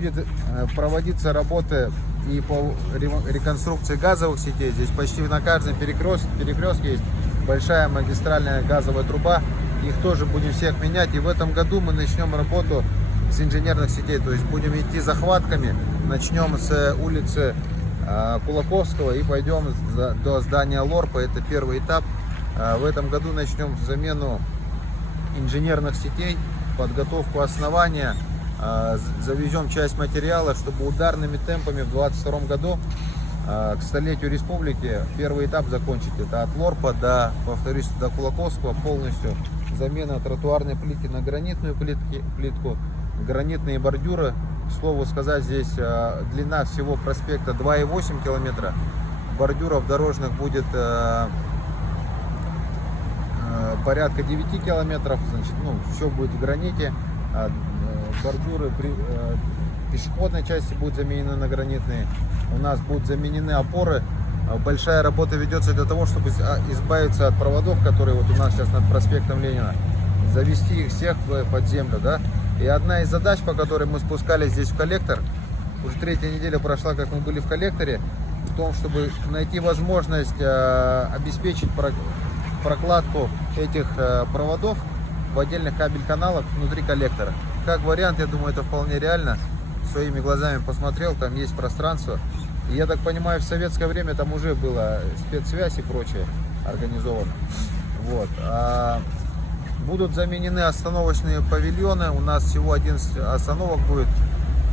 Будет проводиться работы и по реконструкции газовых сетей. Здесь почти на каждом перекрестке есть большая магистральная газовая труба. Их тоже будем всех менять. И в этом году мы начнем работу с инженерных сетей. То есть будем идти захватками. Начнем с улицы Кулаковского и пойдем до здания Лорпа. Это первый этап. В этом году начнем замену инженерных сетей, подготовку основания. Завезем часть материала, чтобы ударными темпами в 2022 году к столетию республики первый этап закончить. Это от Лорпа до, повторюсь, до Кулаковского полностью. Замена тротуарной плитки на гранитную плитку, гранитные бордюры. К слову сказать, здесь длина всего проспекта 2,8 километра. Бордюров дорожных будет порядка 9 километров. Значит, все будет в граните. Бордюры при пешеходной части будут заменены на гранитные. У нас будут заменены опоры. Большая работа ведется для того, чтобы избавиться от проводов, которые вот у нас сейчас над проспектом Ленина, завести их всех под землю, да. И одна из задач, по которой мы спускались здесь в коллектор, уже третья неделя прошла, как мы были в коллекторе, в том, чтобы найти возможность обеспечить прокладку этих проводов в отдельных кабель-каналах внутри коллектора. Как вариант, я думаю, это вполне реально. Своими глазами посмотрел, там есть пространство. И я так понимаю, в советское время там уже была спецсвязь и прочее организовано. Вот. Будут заменены остановочные павильоны. У нас всего 11 остановок будет.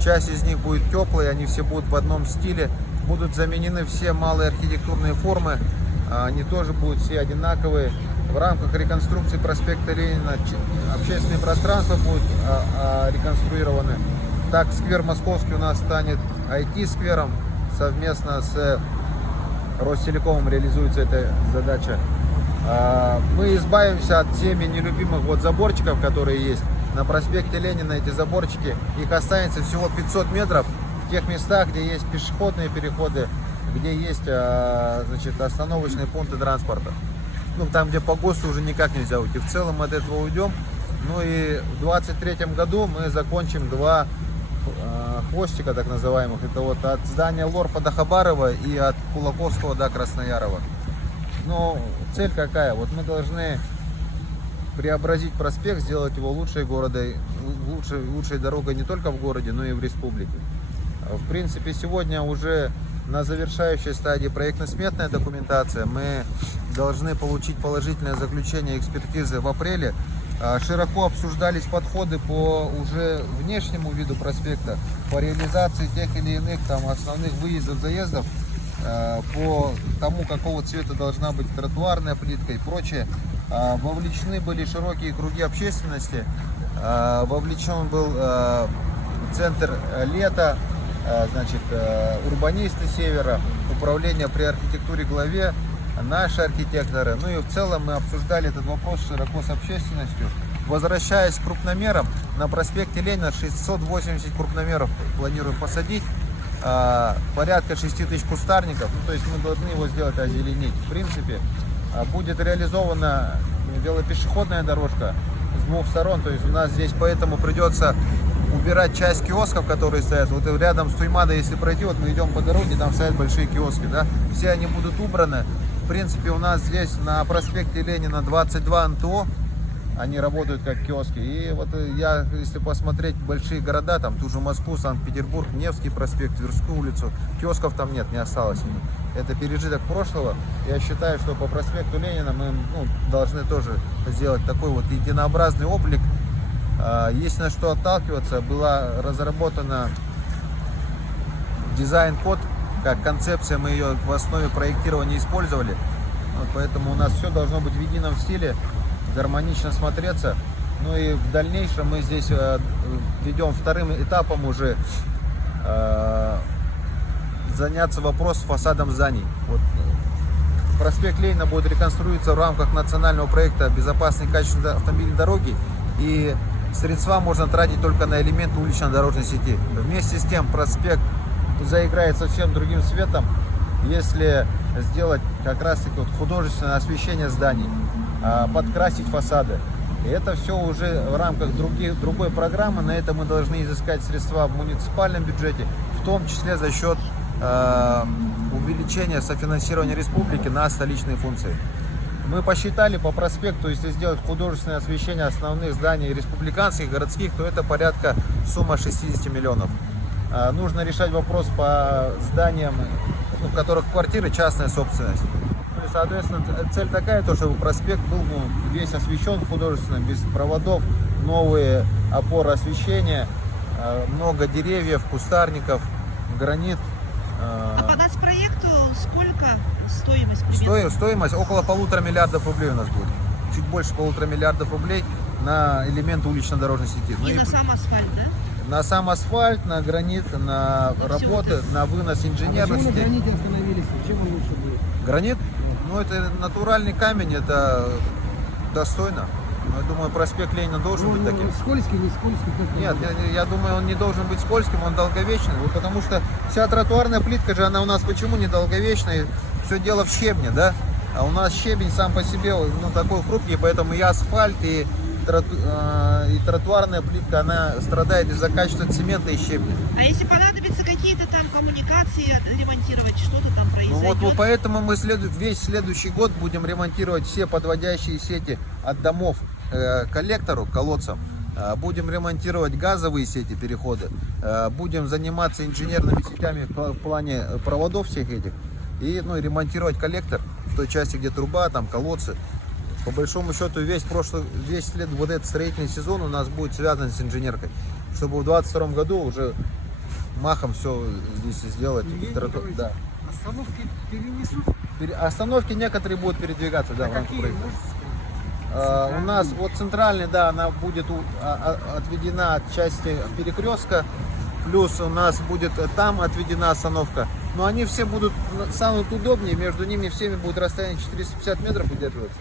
Часть из них будет теплые, они все будут в одном стиле. Будут заменены все малые архитектурные формы. Они тоже будут все одинаковые. В рамках реконструкции проспекта Ленина общественные пространства будут реконструированы. Так, сквер Московский у нас станет IT-сквером. Совместно с Ростелекомом реализуется эта задача. Мы избавимся от всеми нелюбимых заборчиков, которые есть на проспекте Ленина. Эти заборчики, их останется всего 500 метров в тех местах, где есть пешеходные переходы, где есть, значит, остановочные пункты транспорта. Там, где по ГОСТу уже никак нельзя уйти. В целом от этого уйдем. И в 2023 году мы закончим два хвостика, так называемых. Это вот от здания Лорпа до Хабарова и от Кулаковского до Красноярова. Цель какая? Вот мы должны преобразить проспект, сделать его лучшей дорогой не только в городе, но и в республике. В принципе, сегодня уже на завершающей стадии проектно-сметная документация. Мы должны получить положительное заключение экспертизы в апреле. Широко обсуждались подходы по уже внешнему виду проспекта, по реализации тех или иных основных выездов, заездов, по тому, какого цвета должна быть тротуарная плитка и прочее. Вовлечены были широкие круги общественности, вовлечен был центр «Лето», значит, урбанисты Севера, управление при архитектуре главе, наши архитекторы. И в целом мы обсуждали этот вопрос широко с общественностью. Возвращаясь к крупномерам, на проспекте Ленина 680 крупномеров планируем посадить, порядка 6 тысяч кустарников. То есть мы должны его сделать, озеленить. В принципе, будет реализована велопешеходная дорожка с двух сторон. То есть у нас здесь поэтому придется убирать часть киосков, которые стоят. Вот рядом с Туймадой, если пройти, вот мы идем по дороге, там стоят большие киоски, да, все они будут убраны. В принципе, у нас здесь на проспекте Ленина 22 НТО, они работают как киоски. И вот если посмотреть большие города, там ту же Москву, Санкт-Петербург, Невский проспект, Тверскую улицу, киосков там нет, не осталось. Это пережиток прошлого. Я считаю, что по проспекту Ленина мы должны тоже сделать такой вот единообразный облик. Есть на что отталкиваться. Была разработана дизайн-код, как концепция, мы ее в основе проектирования использовали. Поэтому у нас все должно быть в едином стиле, гармонично смотреться. И в дальнейшем мы здесь ведем вторым этапом уже заняться вопросом фасадом зданий. Проспект Ленина будет реконструироваться в рамках национального проекта «Безопасные и качественные автомобильные дороги». И средства можно тратить только на элементы улично-дорожной сети. Вместе с тем проспект заиграет совсем другим цветом, если сделать как раз таки художественное освещение зданий, подкрасить фасады. И это все уже в рамках другой программы. На это мы должны изыскать средства в муниципальном бюджете, в том числе за счет увеличения софинансирования республики на столичные функции. Мы посчитали по проспекту, если сделать художественное освещение основных зданий республиканских, городских, то это порядка сумма 60 миллионов. Нужно решать вопрос по зданиям, в которых квартиры частная собственность. Ну и, соответственно, цель такая, то, чтобы проспект был весь освещен художественно, без проводов, новые опоры освещения, много деревьев, кустарников, гранит. А по нацпроекту сколько стоимость примерно? Стоимость около 1,5 миллиарда рублей у нас будет. Чуть больше 1,5 миллиардов рублей на элементы улично-дорожной сети. И на сам асфальт, да? На сам асфальт, на гранит, на работы, на вынос инженерных Почему на сетей. граните остановились? Чем он лучше будет? Гранит? Ну, это натуральный камень, это достойно. Но я думаю, проспект Ленина должен быть таким. Скользкий, не скользкий? Как Нет, я думаю, он не должен быть скользким, он долговечный. Вот потому что вся тротуарная плитка же, она у нас почему не долговечная? Все дело в щебне, да? А у нас щебень сам по себе, ну, такой хрупкий, поэтому и асфальт, и тротуарная плитка, она страдает из-за качества цемента и щебня. А если понадобится какие-то там коммуникации ремонтировать, что-то там Ну произойдет? вот поэтому мы весь следующий год будем ремонтировать все подводящие сети от домов к коллектору, к колодцам. Будем ремонтировать газовые сети, переходы. Будем заниматься инженерными сетями в плане проводов всех этих. И ремонтировать коллектор в той части, где труба, там колодцы. По большому счету весь вот этот строительный сезон у нас будет связан с инженеркой. Чтобы в 2022 году уже махом все здесь сделать. Да. Остановки перенесут? Остановки некоторые будут передвигаться, да, в рамках Какие? проекта. Может, У нас вот центральная, да, она будет отведена от части перекрестка, плюс у нас будет там отведена остановка. Но они все станут удобнее, между ними всеми будет расстояние 450 метров удерживаться.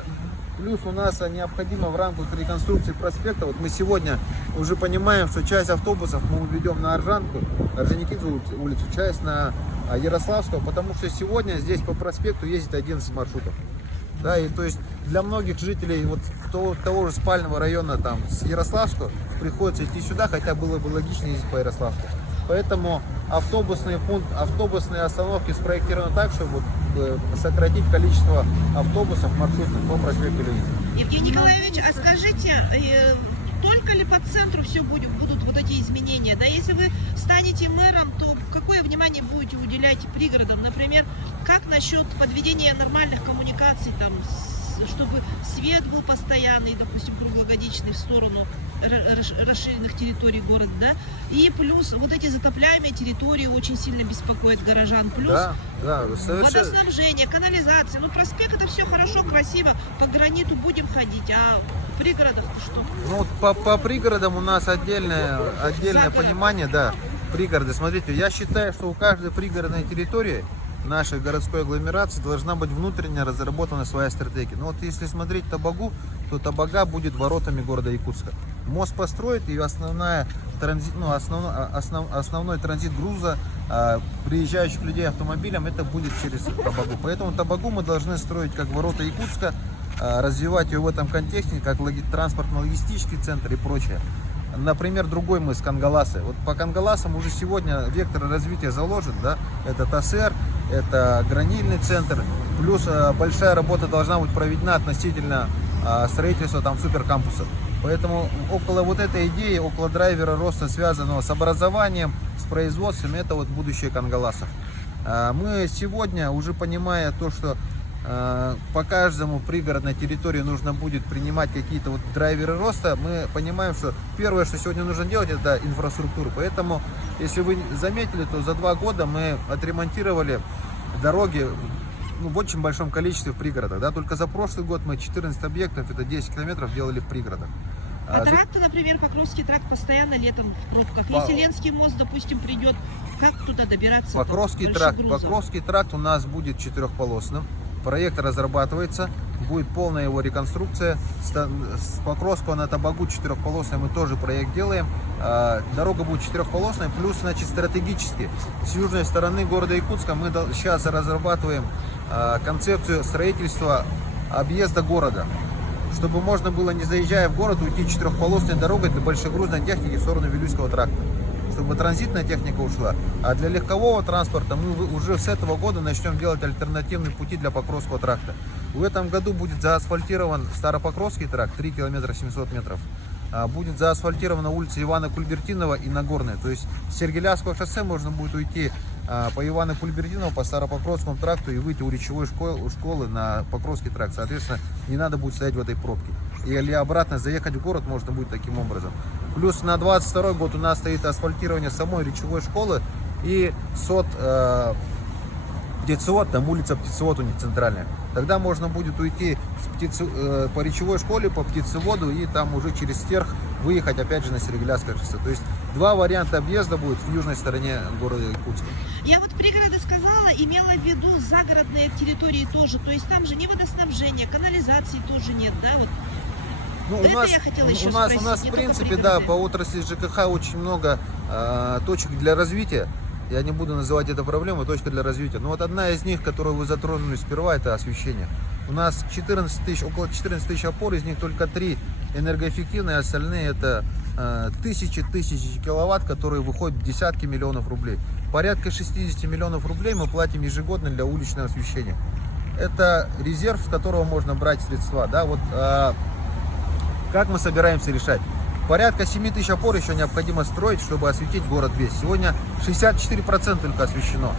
Плюс у нас необходимо в рамках реконструкции проспекта, вот мы сегодня уже понимаем, что часть автобусов мы уведем на Орджоникидзе улицу, часть на Ярославского, потому что сегодня здесь по проспекту ездит 11 маршрутов. Да, и то есть для многих жителей вот того же спального района там с Ярославского приходится идти сюда, хотя было бы логично ездить по Ярославску. Поэтому автобусные остановки спроектированы так, чтобы сократить количество автобусов маршрутных по проспекту Ленина. Евгений Николаевич, а скажите, только ли по центру все будут вот эти изменения? Да, если вы станете мэром, то какое внимание будете уделять пригородам? Например, как насчет подведения нормальных коммуникаций, там, чтобы свет был постоянный, допустим, круглогодичный в сторону расширенных территорий города, да? И плюс вот эти затопляемые территории очень сильно беспокоят горожан. Плюс да, совершенно. водоснабжение, канализация. Ну, проспект это все хорошо, красиво, по граниту будем ходить, а в пригородах что? Ну, вот по пригородам у нас отдельное понимание, да, пригороды. Смотрите, я считаю, что у каждой пригородной территории нашей городской агломерации должна быть внутренне разработана своя стратегия. Ну вот если смотреть Табагу, то Табага будет воротами города Якутска. Мост построит, и основной транзит груза, приезжающих людей автомобилем, это будет через Табагу. Поэтому Табагу мы должны строить как ворота Якутска, развивать ее в этом контексте, как транспортно-логистический центр и прочее. Например, другой мыс Кангаласы. Вот по Кангаласам уже сегодня вектор развития заложен, да? Это ТАСЭР, это гранильный центр, плюс большая работа должна быть проведена относительно строительства там суперкампусов. Поэтому около вот этой идеи, около драйвера роста, связанного с образованием, с производством, это вот будущее Кангаласов. Мы сегодня, уже понимая то, что по каждому пригородной территории нужно будет принимать какие-то вот драйверы роста, мы понимаем, что первое, что сегодня нужно делать, это инфраструктура. Поэтому, если вы заметили, то за 2 года мы отремонтировали дороги в очень большом количестве в пригородах. Да? Только за прошлый год мы 14 объектов, это 10 километров, делали в пригородах. А тракт, например, Покровский тракт постоянно летом в пробках. Если Ленский мост, допустим, придет, как туда добираться? Покровский тракт у нас будет 4-полосным. Проект разрабатывается, будет полная его реконструкция. С Покровского на Табагу 4-полосной мы тоже проект делаем. Дорога будет 4-полосной, плюс, значит, стратегически с южной стороны города Якутска мы сейчас разрабатываем концепцию строительства объезда города, чтобы можно было, не заезжая в город, уйти четырехполосной дорогой для большегрузной техники в сторону Вилюйского тракта, чтобы транзитная техника ушла. А для легкового транспорта мы уже с этого года начнем делать альтернативные пути для Покровского тракта. В этом году будет заасфальтирован Старопокровский тракт, 3 километра 700 метров. Будет заасфальтирована улица Ивана Кульбертинова и Нагорная. То есть с Сергеляского шоссе можно будет уйти по Ивана Кульбертинова, по Старопокровскому тракту и выйти у речевой школы на Покровский тракт. Соответственно, не надо будет стоять в этой пробке. Или обратно заехать в город можно будет таким образом. Плюс на 22 год у нас стоит асфальтирование самой речевой школы и Птицевод, там улица Птицевод у них центральная. Тогда можно будет уйти по речевой школе, по Птицеводу и там уже через Стерх выехать опять же на Сергеляское шоссе. То есть два варианта объезда будет в южной стороне города Якутска. Я вот пригороды сказала, имела в виду загородные территории тоже. То есть там же ни водоснабжения, канализации тоже нет, да? Вот. Ну, Это я хотела еще у нас спросить, в не принципе, только да, пригороды. по отрасли ЖКХ очень много точек для развития. Я не буду называть это проблемой, точка для развития. Но вот одна из них, которую вы затронули сперва, это освещение. У нас 14 тысяч, около 14 тысяч опор, из них только 3 энергоэффективные, остальные это тысячи киловатт, которые выходят в десятки миллионов рублей. Порядка 60 миллионов рублей мы платим ежегодно для уличного освещения. Это резерв, с которого можно брать средства. Да? Вот, как мы собираемся решать? Порядка 7 тысяч опор еще необходимо строить, чтобы осветить город весь. Сегодня 64% только освещено.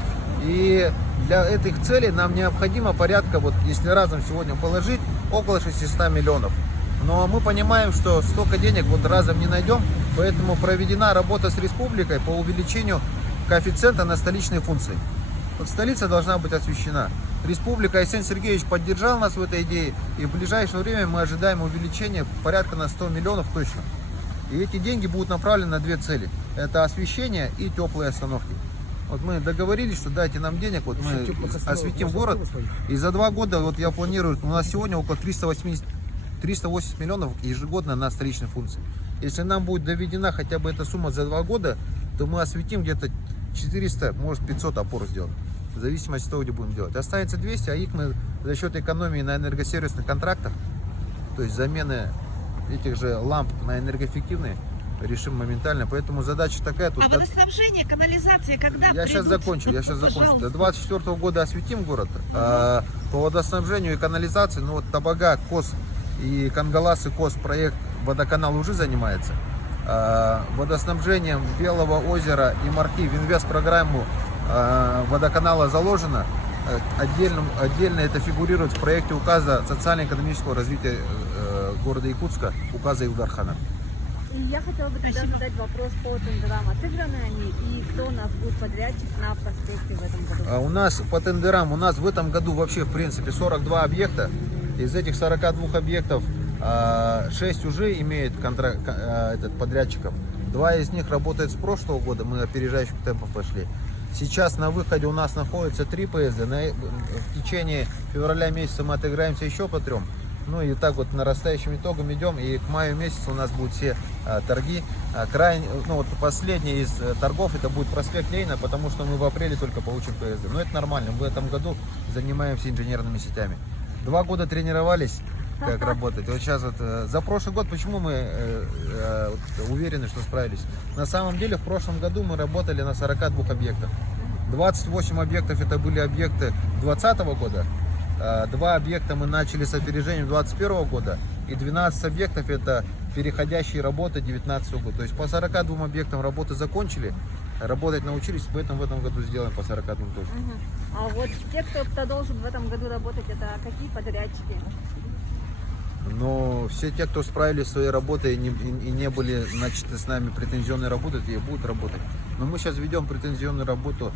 И для этих целей нам необходимо порядка, вот если разом сегодня положить, около 600 миллионов. Но мы понимаем, что столько денег вот разом не найдем, поэтому проведена работа с республикой по увеличению коэффициента на столичные функции. Вот столица должна быть освещена. Республика, Арсений Сергеевич поддержал нас в этой идее, и в ближайшее время мы ожидаем увеличения порядка на 100 миллионов точно. И эти деньги будут направлены на две цели. Это освещение и теплые остановки. Вот мы договорились, что дайте нам денег, вот мы осветим город. И за 2 года, вот я планирую, у нас сегодня около 380 миллионов ежегодно на столичные функции. Если нам будет доведена хотя бы эта сумма за 2 года, то мы осветим где-то 400, может 500 опор сделаем. В зависимости от того, где будем делать. Останется 200, а их мы за счет экономии на энергосервисных контрактах, то есть замены этих же ламп на энергоэффективные, решим моментально. Поэтому задача такая. Тут водоснабжение, канализация, когда Я сейчас закончу. До 24 года осветим город. По водоснабжению и канализации, ну вот Табага, КОС и Кангалас и КОС проект водоканал уже занимается. Водоснабжением Белого озера и Марки в инвестпрограмму водоканала заложено. Отдельно это фигурирует в проекте указа социально-экономического развития города Якутска, указа Илдархана. И я хотела бы тогда задать вопрос по тендерам. Отыграны они и кто у нас будет подрядчик на проспекте в этом году? У нас по тендерам, у нас в этом году вообще в принципе 42 объекта. Из этих 42 объектов 6 уже имеют подрядчиков. 2 из них работают с прошлого года, мы опережающим темпом пошли. Сейчас на выходе у нас находится 3 ПСД. В течение февраля месяца мы отыграемся еще по 3. Ну и так вот нарастающим итогом идем. И к маю месяцу у нас будут все торги. Последний из торгов это будет проспект Ленина, потому что мы в апреле только получим ПСД. Но это нормально. Мы в этом году занимаемся инженерными сетями. 2 года тренировались, как работать. Вот сейчас вот за прошлый год, почему мы уверены, что справились? На самом деле в прошлом году мы работали на 42 объектах. 28 объектов это были объекты 2020 года. 2 объекта мы начали с опережением 2021 года. И 12 объектов это переходящие работы 2019 года. То есть по 42 объектам работы закончили, работать научились, поэтому в этом году сделаем по 42 тоже. А вот те, кто должен в этом году работать, это какие подрядчики? Но все те, кто справились с своей работой и не были, значит, с нами претензионной работать, и будут работать. Но мы сейчас ведем претензионную работу,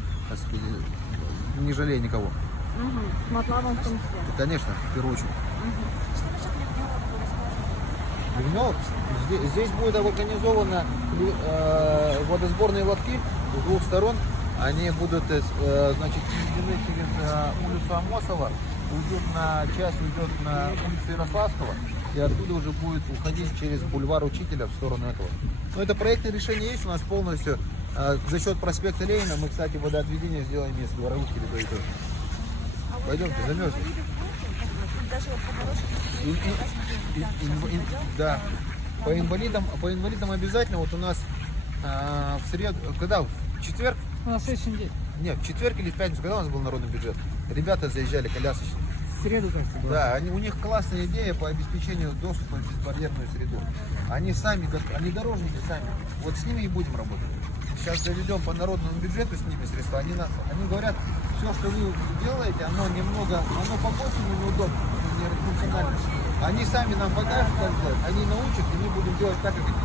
не жалея никого. С Матлавом в том числе? Конечно, в первую очередь. Ливнёв, здесь будет организовано водосборные лотки с 2 сторон. Они будут, сведены через улицу Амосова, часть уйдет на улицу Ярославского, и оттуда уже будет уходить через бульвар Учителя в сторону этого. Но это проектное решение есть у нас полностью. За счет проспекта Ленина мы, кстати, водоотведение сделаем вместо дворовых территорий тоже. Пойдемте, замерзнем. Да. По инвалидам обязательно. Вот у нас в среду, когда? В четверг? На следующий день. Нет, в четверг или в пятницу, когда у нас был народный бюджет, ребята заезжали колясочники. В среду, кажется, было. Да, у них классная идея по обеспечению доступа в безбарьерную среду. Они сами, они дорожники сами. Вот с ними и будем работать. Сейчас заведем по народному бюджету с ними средства. Они говорят, все, что вы делаете, оно побольше, но неудобно, не функционально. Они сами нам покажут, как делать, они научат, и мы будем делать так, как они